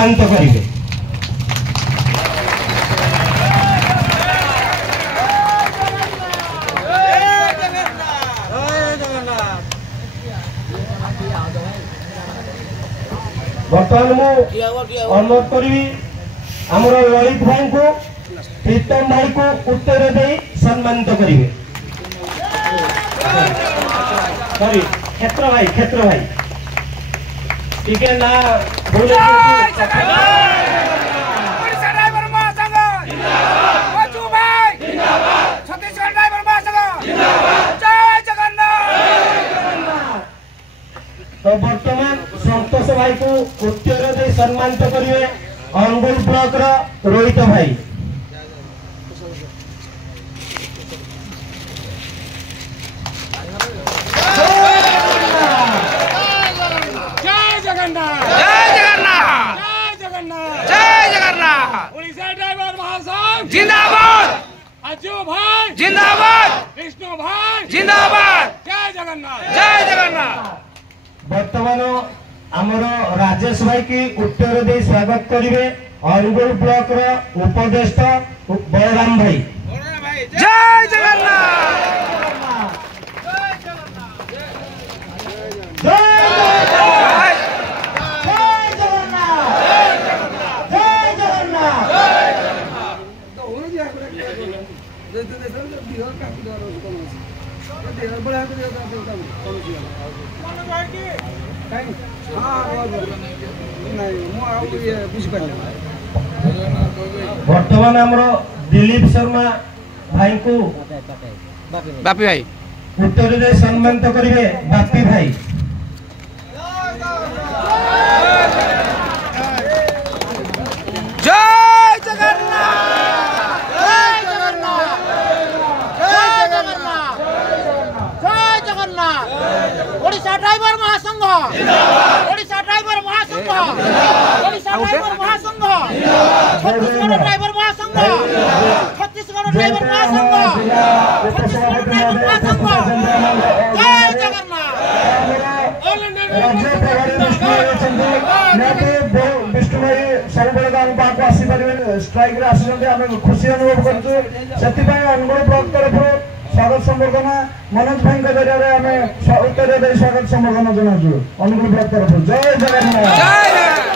सम्मानित करेंगे। बर्तमान मुझे अनुरोध करी आमर ललित भाई को प्रीतम भाई को उत्तर दे सम्मानित करेंगे। सॉरी क्षेत्र भाई ठीक है ना तो वर्तमान संतोष भाई को उत्तर दे सम्मानित करेंगे अनुगुल ब्लॉक रोहित भाई। जिंदाबाद अज्जू भाई जिंदाबाद विष्णु भाई जिंदाबाद जय जगन्नाथ जय जगन्नाथ। वर्तमान आमर राजेश भाई की उत्तर दे स्वागत करेंगे अनुगुल ब्लॉक उपदेष्टा बलराम भाई। जय जगन्नाथ वर्तमान आमर दिलीप शर्मा भाई को बापी भाई उत्तर दे सम्मानित करेंगे बापी भाई। जय जगन्नाथ जय जगन्नाथ जय जगन्नाथ जय जगन्नाथ। ओडिशा ड्राइवर महासंघ ओडिशा ड्राइवर महासंघ ओडिशा ड्राइवर महासंघ छत्तीसगढ़ ड्राइवर महासंघ छत्तीसगढ़ ड्राइवर महासंघ छत्तीसगढ़ ड्राइवर महासंघ। जय जगन्नाथ। विष्णु भाई सब पाक आसपारे स्ट्राइक आम खुशी अनुभव कर अनुगुल ब्लॉक तरफ स्वागत संबर्धना मनोज भाई जरिए आम उत्तर स्वागत संबर्धना जनाऊँ अनुगुल ब्लॉक तरफ। जय जगन्नाथ।